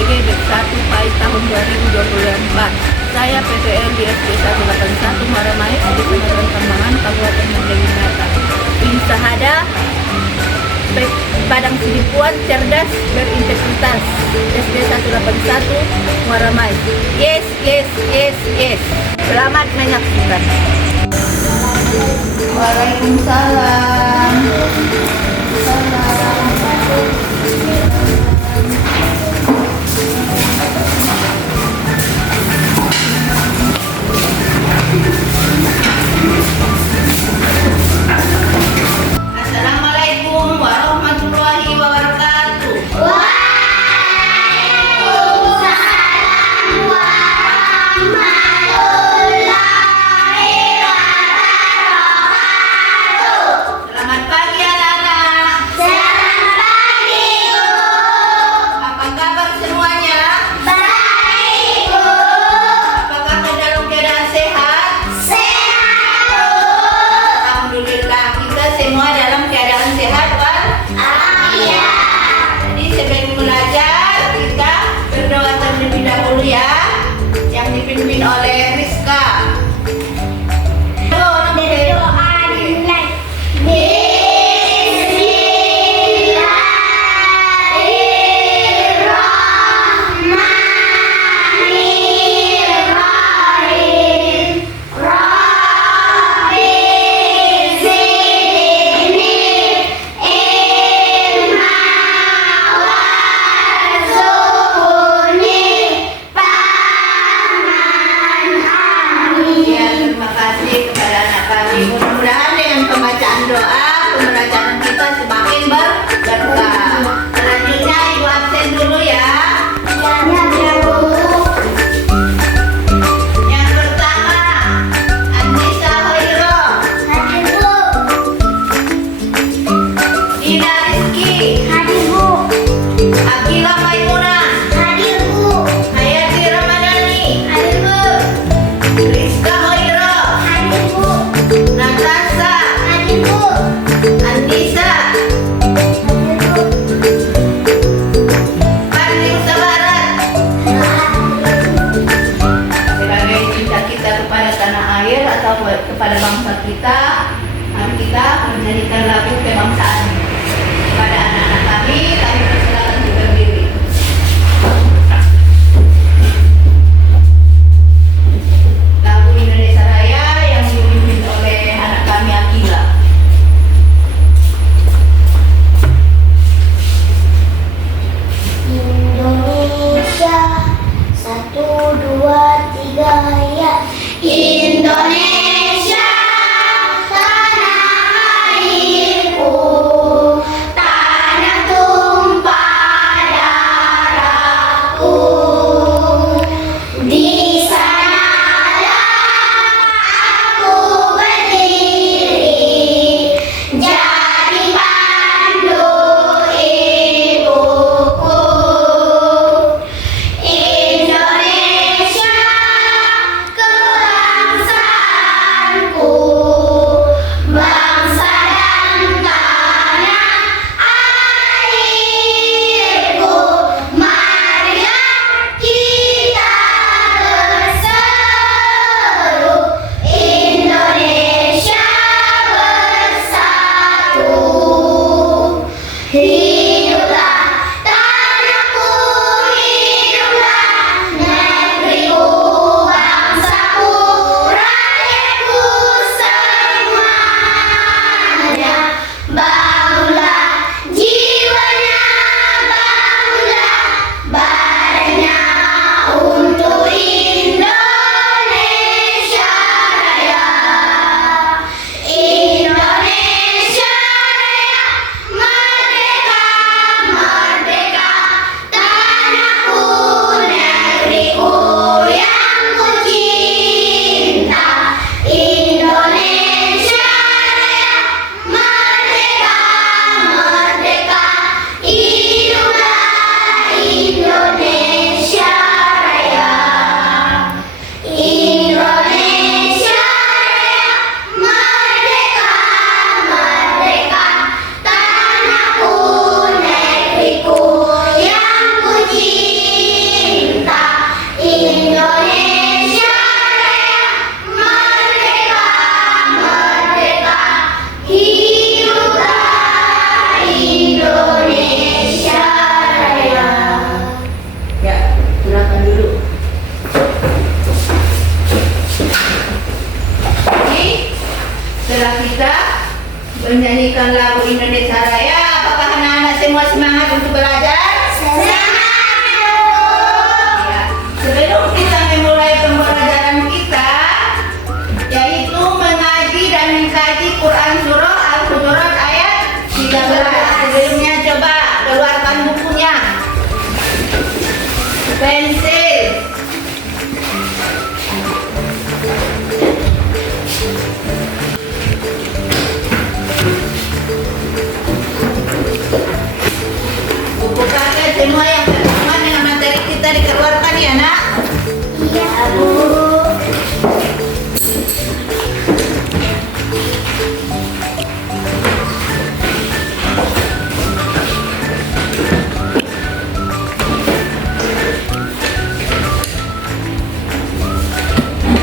UPG BEP 1 PAI tahun 2024. Saya PTL di SD 181 Muara Maes di Kecamatan Kembangan, Kabupaten Mandailing. Insahada Padang Sidipuan, cerdas, berintegritas. SD 181 Muara Maes. Yes, yes, yes, yes. Selamat menyaksikan. Waalaikumsalam. Assalamualaikum warahmatullahi wabarakatuh. Waalaikumsalam warahmatullahi wabarakatuh. Selamat pagi anak-anak. semua yang berhubungan dengan materi kita dikeluarkan ya nak? Iya, Bu.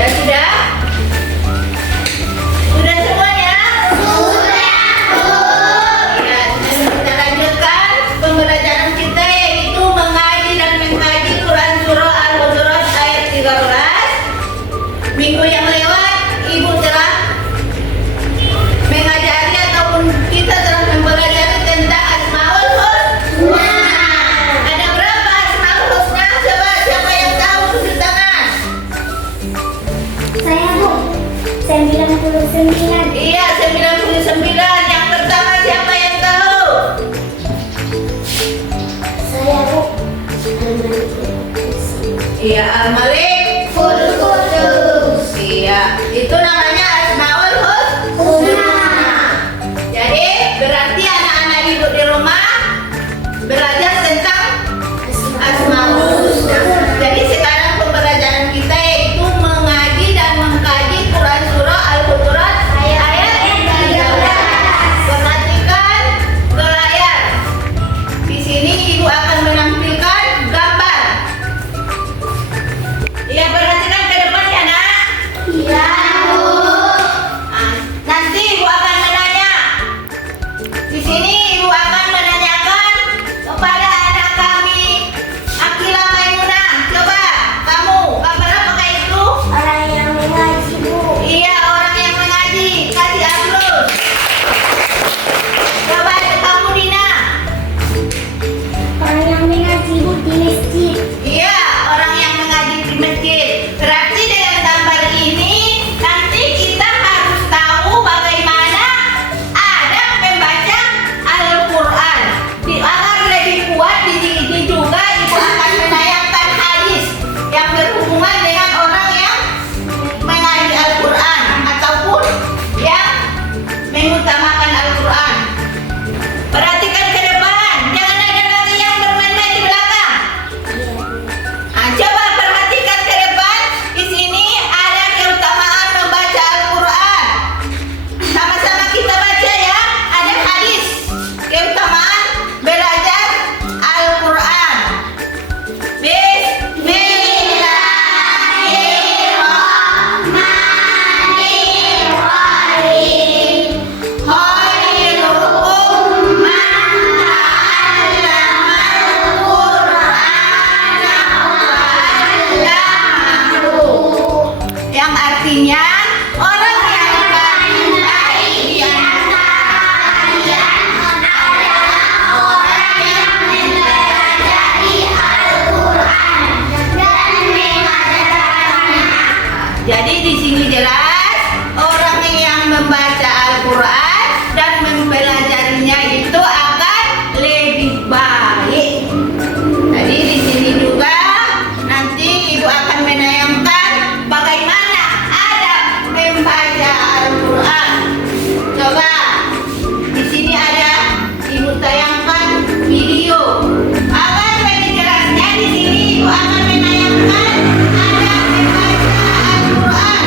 Ya sudah? Sudah semuanya? Ya, dan kita lanjutkan pembelajaran kita yaitu mengaji dan mengkaji Quran Surah Al-Hujurat ayat 13. Minggu yang lewat Ibu telah mengajari ataupun kita telah mempelajari tentang Asmaul Husna. Ada berapa Asmaul Husna? Coba siapa yang tahu tunjuk tangan? Saya, Bu. 99. Iya, 99. Yang pertama siapa yang tahu? Saya, Bu. Iya, Al-Malik Qudus. Iya, itu namanya Asmaul Husna. Jadi berarti anak-anak ibu di rumah belajar tentang Asmaul Husna. Jadi sekarang pembelajaran kita yaitu mengaji dan mengkaji Quran Surah Al-Hujurat ayat 13. Perhatikan ke layar. Di sini ibu akan menampilkan gambar. Iya, perhatikan ke depan ya nak. Iya, Bu. Nah, nanti ibu akan menanya. Di sini ibu akan menanyakan kepada anak kami, Akila Maimunah. Coba kamu, gambar apakah itu? Orang yang mengaji, Bu. Iya, orang yang mengaji. Kasih aplaus. Coba kamu Dina. Orang yang mengaji, Bu, di masjid. Iya, orang yang mengaji di masjid. Berarti dengan gambar ini nanti kita harus tahu bagaimana adab membaca Al-Quran. Agar lebih kuat juga ibu akan menayangkan hadis yang berhubungan dengan orang yang mengaji Al-Quran ataupun yang mengutamakan Al-Quran. Perhatikan ke depan, jangan ada lagi yang bermain-main di belakang. Iya, Bu. Nah, coba perhatikan ke depan. Di sini ada keutamaan membaca Al-Quran. Sama-sama kita baca ya. Ada hadis keutamaan belajar Al-Quran. Bismillahirrahmanirrahim. Khairukum man ta'allamal Qur'ana wa 'allamahu. Yang artinya orang yang paling baik di antara kalian adalah orang yang mempelajari Al-Quran dan mengajarkannya. Jadi di sini jelas orang yang membaca Al-Quran dan mempelajarinya itu akan lebih baik. Jadi di sini juga nanti ibu akan menayangkan bagaimana adab membaca Al-Quran. Coba di sini ada ibu tayangkan video. Agar lebih jelasnya di sini ibu akan menayangkan adab membaca Al-Quran.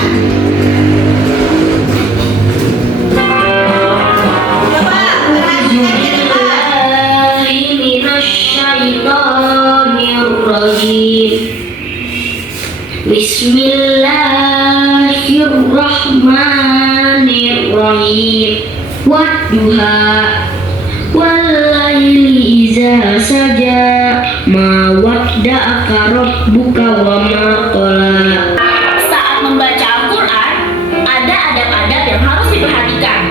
Coba perhatikan ke depan. Bismillahirrahmanirrahim. Wadduha wallaili iza saja ma wadda'aka rabbuka wa ma qala. Saat membaca Al-Quran, ada adab-adab yang harus diperhatikan.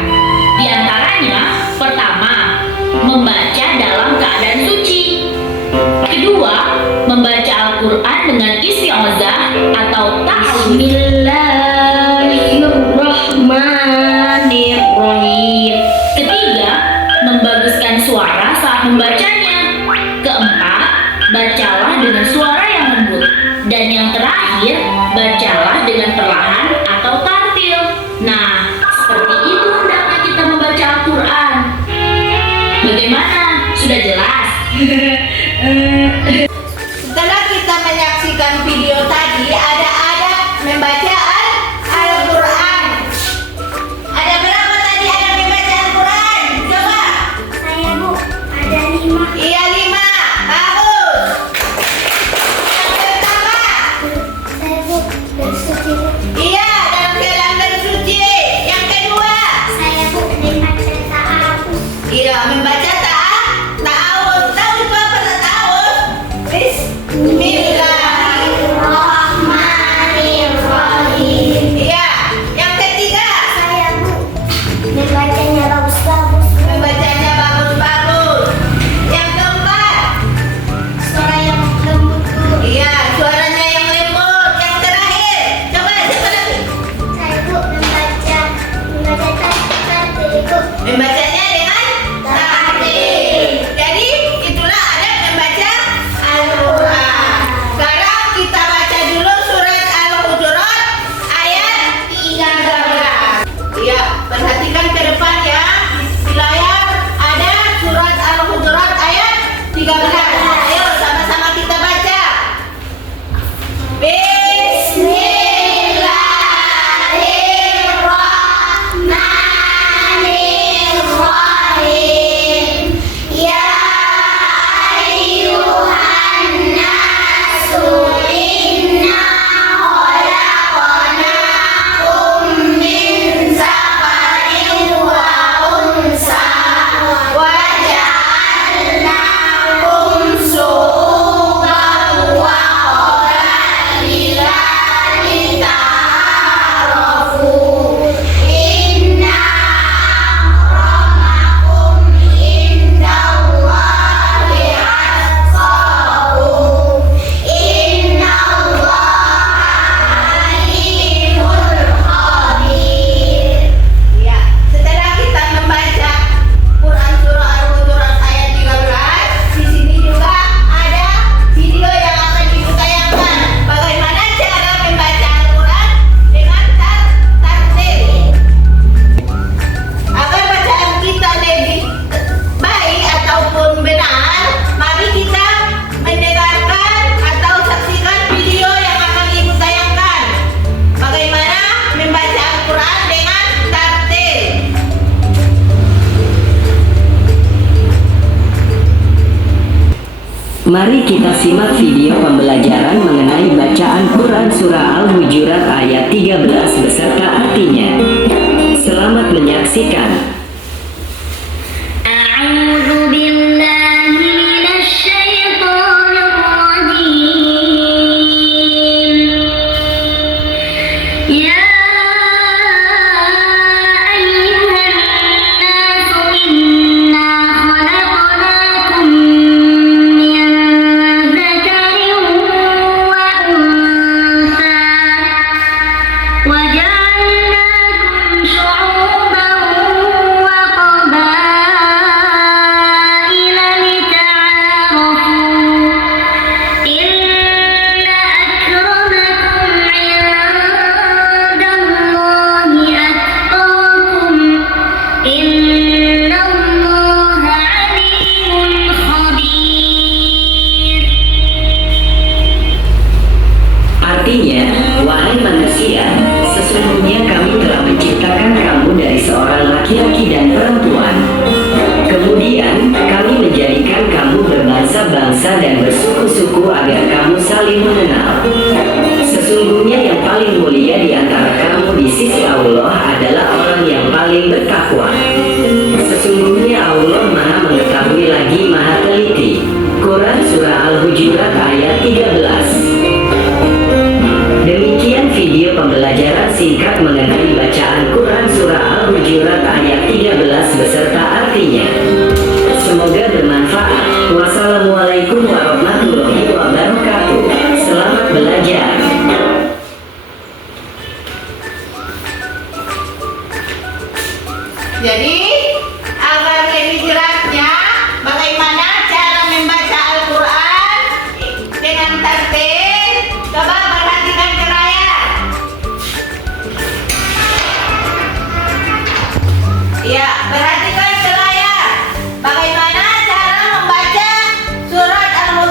Di antaranya, pertama, membaca dalam keadaan suci. Kedua, membaca Al-Quran dengan isti'ozah atau tahmid. Bismillahirrahmanirrahim. Ketiga, membaguskan suara saat membacanya. Keempat, bacalah dengan suara yang lembut. Dan yang terakhir, bacalah dengan perlahan atau tartil. Nah, seperti itu hendaknya kita membaca Al-Quran. Bagaimana? Sudah jelas? Setelah kita menyaksikan video tadi, ada adab membaca Al-Quran. Ada berapa tadi adab membaca Al-Quran? Coba. Saya Bu, ada 5. Iya 5. Bagus. Yang pertama. Saya Bu, bersuci Bu. Iya, dalam keadaan bersuci. Yang kedua. Saya Bu, membaca ta'awuz. Iya, membaca ta'awuz. Tahu itu apa ta'awuz? Bismillahirrahmanirrahim. Iya, yang ketiga. Saya Bu, membacanya bagus-bagus. Membacanya bagus-bagus. Yang keempat. Suara yang lembut Bu. Iya, suaranya yang lembut. Yang terakhir. Coba siapa lagi? Saya Bu, membaca tartil Bu. Membacanya dengan tartil. Jadi itulah adab membaca Al-Quran. Sekarang kita baca dulu surat Al-Hujurat ayat 13. Ya, perhatikan ke depan ya. Di layar ada surat Al-Hujurat ayat 13. Ayo sama-sama kita baca. Bismillahirrahmanirrahim. Ya ayyuhan nasu inna khalaqnakum min zakarin wa unsa wa ja'alnakum syu'uban wa qabailan lita'arafu. Inna akramakum indallahi atqakum. Innallaha alimul khabir. Ya, setelah kita membaca Quran surah Al-Hujurat ayat 13, di sini juga ada video yang akan ditayangkan bagaimana cara membaca Al-Quran dengan tartil. Agar bacaan kita lebih baik ataupun benar, mari kita mendengarkan atau saksikan video yang akan Ibu tayangkan. Bagaimana membaca Al-Quran dengan tartil. Mari kita simak video pembelajaran mengenai bacaan Quran Surah Al-Hujurat ayat 13 beserta artinya. Selamat menyaksikan. أعوذ بالله من الشيطان الرجيم يا أيها الناس إنا خلقناكم من ذكر وأنثى وجعلناكم شعوبا وقبائل لتعارفوا إن أكرمكم عند الله أتقاكم إن الله عليم خبير. Artinya, wahai manusia, sesungguhnya kami telah menciptakan kamu dari seorang laki-laki dan perempuan. Kemudian, kami menjadikan kamu berbangsa-bangsa dan bersuku-suku agar kamu saling mengenal. Sesungguhnya yang paling mulia di antara kamu di sisi Allah adalah orang yang paling bertakwa. Sesungguhnya Allah Maha mengetahui lagi Maha teliti. Quran Surah Al-Hujurat ayat 13. Demikian video pembelajaran singkat mengenai bacaan Quran Surah Al-Hujurat ayat 13 beserta artinya. Semoga bermanfaat. Wassalamualaikum warahmatullahi wabarakatuh. Selamat belajar. Jadi, agar lebih jelasnya bagaimana cara membaca Al-Quran dengan tartil, coba perhatikan ke layar. Ya, perhatikan ke layar. Bagaimana cara membaca surat Al-Hujurat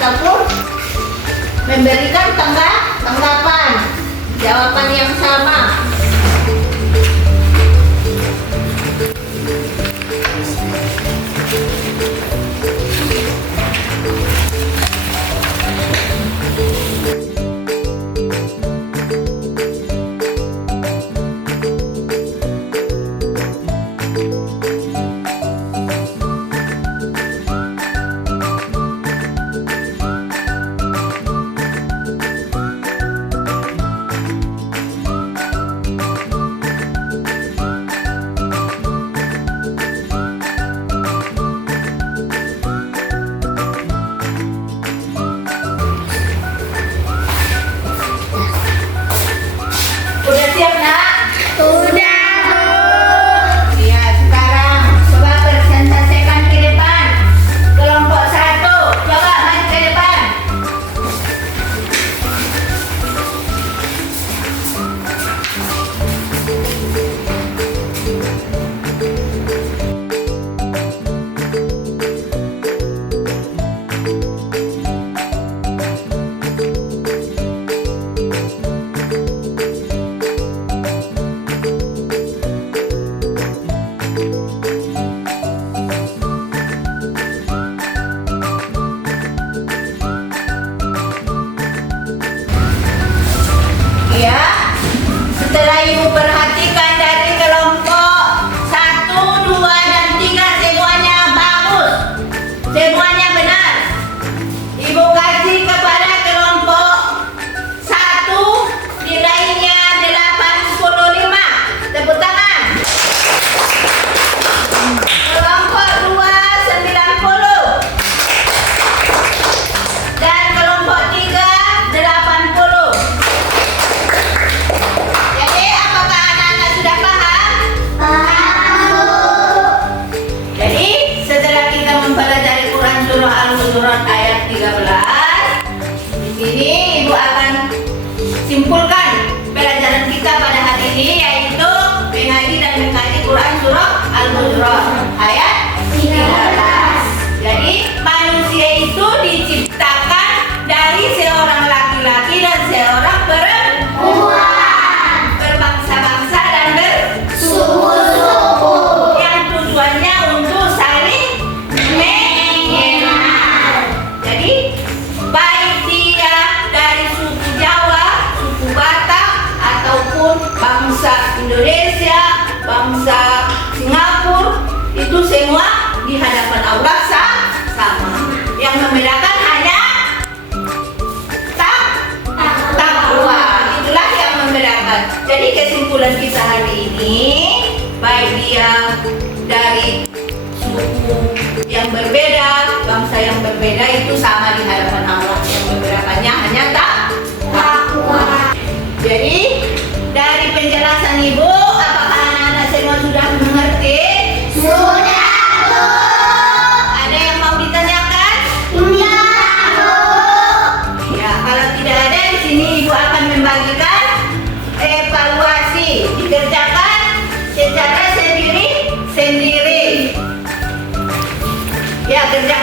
ataupun memberikan tanggapan jawaban yang sama. Udah siap nak? Sudah, Bu. Ya, sekarang coba presentasikan ke depan. Kelompok 1, coba maju ke depan. Ya, setelah ibu perhatikan dari kelompok 1, 2, dan 3 semuanya bagus, semuanya benar. Ibu kasih kepada kelompok 1 nilainya 85. Tepuk tangan. Kelompok 2 90. Dan kelompok 3 80. Jadi apakah anak-anak sudah paham? Jadi setelah kita mempelajari Quran surah Al-Hujurat ayat 13, di sini ibu akan simpulkan pelajaran kita pada hari ini, yaitu mengaji dan mengkaji Quran surah Al-Hujurat ayat 13. Jadi manusia itu diciptakan dari seorang laki-laki dan seorang perempuan, berbangsa-bangsa dan bersuku-suku, yang tujuannya untuk saling mengenal. Jadi baik dia dari suku Jawa, suku Batak, ataupun bangsa Indonesia, bangsa Singapura, itu semua di hadapan Allah sama. Yang membedakan hanya takwa. Itulah yang membedakan. Jadi kesimpulan kita hari ini, baik dia dari suku yang berbeda, bangsa yang berbeda, itu sama di hadapan Allah. Yang membedakannya hanya takwa. Jadi dari penjelasan ibu, apakah anak-anak semua sudah mengerti? Sudah, Bu. Ada yang mau ditanyakan? Enggak, Bu. Ya, kalau tidak ada, di sini ibu akan membagikan evaluasi, dikerjakan secara sendiri-sendiri. Ya, kerjakan